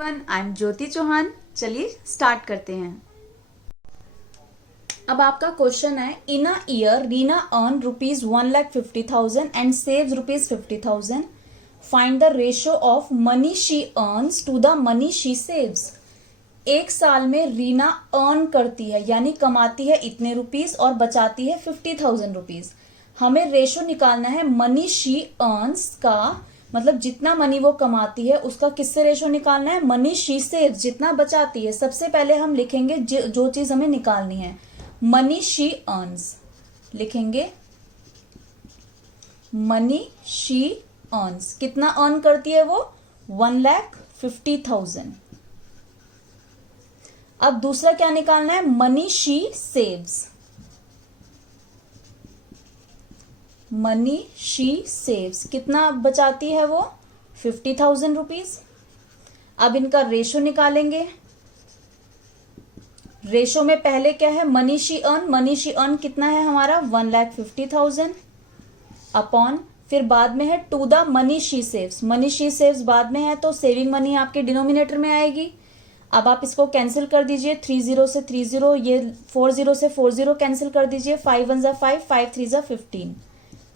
I am ज्योति चौहान। चलिए start करते हैं। अब आपका क्वेश्चन है, in a year Reena earn ₹1,50,000 and saves ₹50,000। Find the ratio of money she earns to the money she saves. एक साल में रीना अर्न करती है यानी कमाती है इतने रुपीस और बचाती है 50,000 रुपीज। हमें रेशो निकालना है मनी शी अर्न्स का, मतलब जितना मनी वो कमाती है उसका किससे रेशो निकालना है, मनी शी सेव्स जितना बचाती है। सबसे पहले हम लिखेंगे जो चीज हमें निकालनी है, मनी शी अर्न्स लिखेंगे। मनी शी अर्न्स कितना अर्न करती है वो, 1,50,000। अब दूसरा क्या निकालना है, money she saves. Money she saves कितना बचाती है वो, 50,000 रुपीज। अब इनका रेशो निकालेंगे। रेशो में पहले क्या है, मनी शी अर्न कितना है हमारा, 1,50,000 अपॉन, फिर बाद में है to the money she saves. Money she saves बाद में है तो सेविंग मनी आपके डिनोमिनेटर में आएगी। अब आप इसको कैंसिल कर दीजिए, 30 से 30, ये 40 से 40 कैंसिल कर दीजिए, 5 1 जा 5, 5 3 जा 15,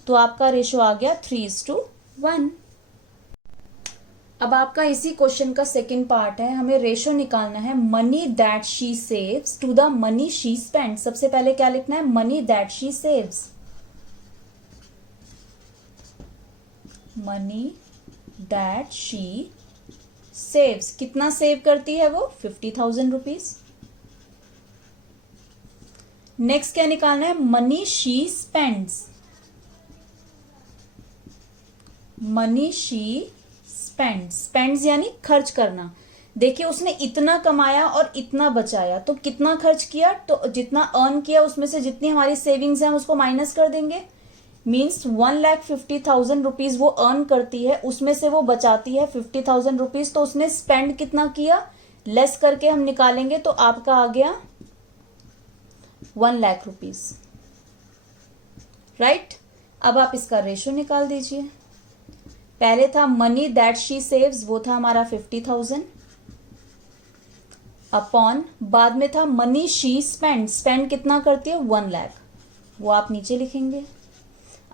तो आपका रेशो आ गया 3:1। अब आपका इसी क्वेश्चन का सेकंड पार्ट है, हमें रेशो निकालना है money that she saves to the money she spend. सबसे पहले क्या लिखना है, money that she saves. Money that she saves कितना सेव करती है वो, 50,000 रुपीज। नेक्स्ट क्या निकालना है, money she spends. Money she spends यानी खर्च करना। देखिए उसने इतना कमाया और इतना बचाया, तो कितना खर्च किया, तो जितना अर्न किया उसमें से जितनी हमारी सेविंग्स है हम उसको माइनस कर देंगे। मीन्स 1,50,000 रुपीज वो अर्न करती है, उसमें से वो बचाती है 50,000 रुपीज, तो उसने स्पेंड कितना किया, लेस करके हम निकालेंगे तो आपका आ गया 1,00,000 रुपीज। राइट। अब आप इसका रेशो निकाल दीजिए। पहले था मनी दैट शी सेव्स, वो था हमारा 50,000 अपॉन, बाद में था मनी शी स्पेंड कितना करती है, 1,00,000, वो आप नीचे लिखेंगे।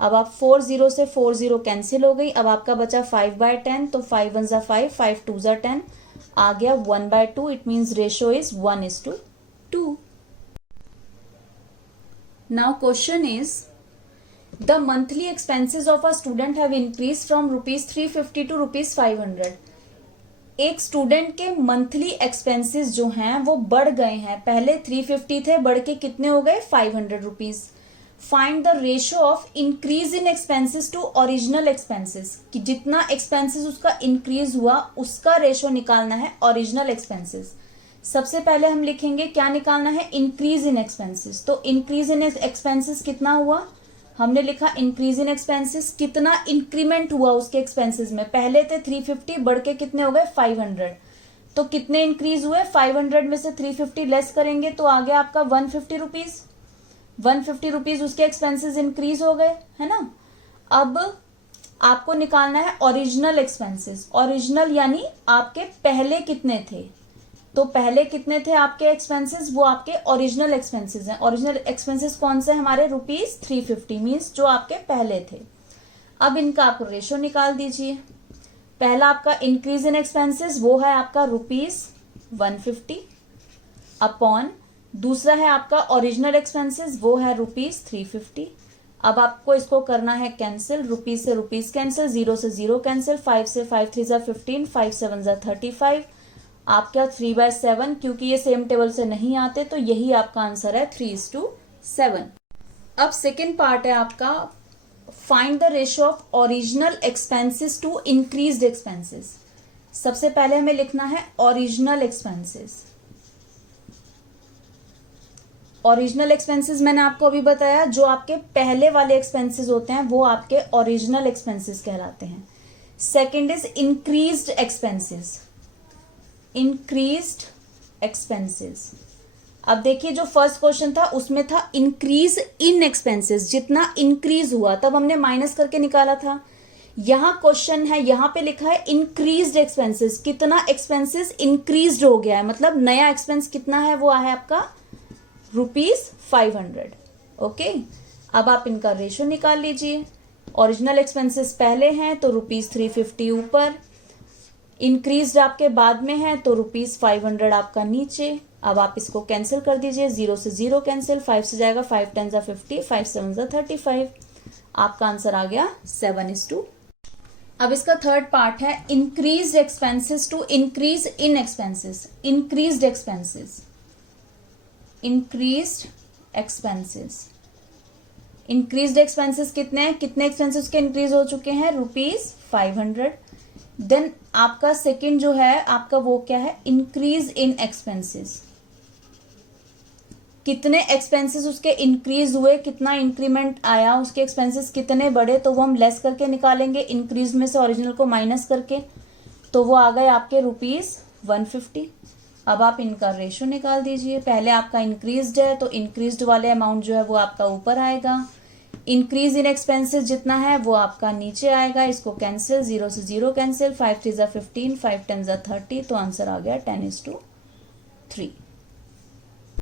अब आप 40 से 40 कैंसिल हो गई। अब आपका बचा 5/10, तो 5 1 जा 5, 5 2 जा 10, आ गया 1/2। It means ratio is 1:2। Now question is, the monthly expenses of a student have increase from ₹350 to ₹500। एक स्टूडेंट के मंथली एक्सपेंसेस जो हैं वो बढ़ गए हैं, पहले 350 थे, बढ़ के कितने हो गए, 500 rupees. Find the ratio of increase in expenses to original expenses, कि जितना एक्सपेंसेस उसका इंक्रीज हुआ उसका रेशो निकालना है ओरिजिनल एक्सपेंसेस। सबसे पहले हम लिखेंगे क्या निकालना है, इंक्रीज इन एक्सपेंसेस। तो इंक्रीज इन एक्सपेंसेस कितना हुआ, हमने लिखा इंक्रीज इन एक्सपेंसेस, कितना इंक्रीमेंट हुआ उसके एक्सपेंसेस में, पहले थे 350, बढ़ के कितने हो गए 500, तो कितने इंक्रीज हुए, 500 में से 350 लेस करेंगे तो आ गया आपका 150 रुपीज। 150 रुपीज उसके एक्सपेंसेस इंक्रीज हो गए, है ना। अब आपको निकालना है ओरिजिनल एक्सपेंसेस। ओरिजिनल यानी आपके पहले कितने थे, तो पहले कितने थे आपके एक्सपेंसेस, वो आपके ओरिजिनल एक्सपेंसेस हैं। ओरिजिनल एक्सपेंसेस कौन से हमारे, ₹350, मीन्स जो आपके पहले थे। अब इनका आप रेशो निकाल दीजिए। पहला आपका इंक्रीज इन एक्सपेंसेस, वो है आपका ₹150 अपॉन, दूसरा है आपका ओरिजिनल एक्सपेंसेस, वो है ₹350। अब आपको इसको करना है कैंसिल, रुपीज से रुपीज कैंसिल, 0 से 0 कैंसिल, 5 से 5 3 जा 15, 5 7 जा 35, आपका 3/7, क्योंकि ये सेम टेबल से नहीं आते तो यही आपका आंसर है 3:7। अब सेकेंड पार्ट है आपका, find the ratio of original expenses to increased expenses. सबसे पहले हमें लिखना है ओरिजिनल एक्सपेंसेस। ओरिजिनल एक्सपेंसेस मैंने आपको अभी बताया, जो आपके पहले वाले एक्सपेंसेस होते हैं वो आपके ओरिजिनल एक्सपेंसेस कहलाते हैं। Second is increased expenses. Increased expenses, अब देखिए जो फर्स्ट क्वेश्चन था उसमें था इंक्रीज इन एक्सपेंसेस, जितना इंक्रीज हुआ तब हमने माइनस करके निकाला था। यहाँ क्वेश्चन है, यहाँ पे लिखा है इंक्रीज्ड एक्सपेंसेस, कितना एक्सपेंसेस इंक्रीज्ड हो गया है, मतलब नया एक्सपेंस कितना है, वो है आपका ₹500। ओके, अब आप इनका रेशो निकाल लीजिए। ओरिजिनल एक्सपेंसेस पहले हैं तो ₹350 ऊपर, इंक्रीज्ड आपके बाद में है तो ₹500 आपका नीचे। अब आप इसको कैंसिल कर दीजिए, 0 से 0 कैंसिल, 5 से जाएगा, 5 10 जा 50, 5 7 जा 35। आपका आंसर आ गया 7:2। अब इसका थर्ड पार्ट है increase expenses to increase in expenses. Increased expenses, increased expenses, increased expenses कितने हैं, कितने एक्सपेंसेस के इंक्रीज हो चुके हैं, ₹500। देन आपका सेकंड जो है आपका वो क्या है, इंक्रीज इन एक्सपेंसेस, कितने एक्सपेंसेस उसके इंक्रीज हुए, कितना इंक्रीमेंट आया, उसके एक्सपेंसेस कितने बढ़े, तो वो हम लेस करके निकालेंगे, इंक्रीज में से ओरिजिनल को माइनस करके, तो वो आ गए आपके ₹150। अब आप इनका रेशो निकाल दीजिए। पहले आपका इंक्रीज्ड है तो इंक्रीज्ड वाले अमाउंट जो है वो आपका ऊपर आएगा, इंक्रीज इन एक्सपेंसेस जितना है वो आपका नीचे आएगा। इसको कैंसिल, 0 से 0 कैंसिल, 5 3 जा 15, 5 10 जा 30, तो आंसर आ गया 10:3।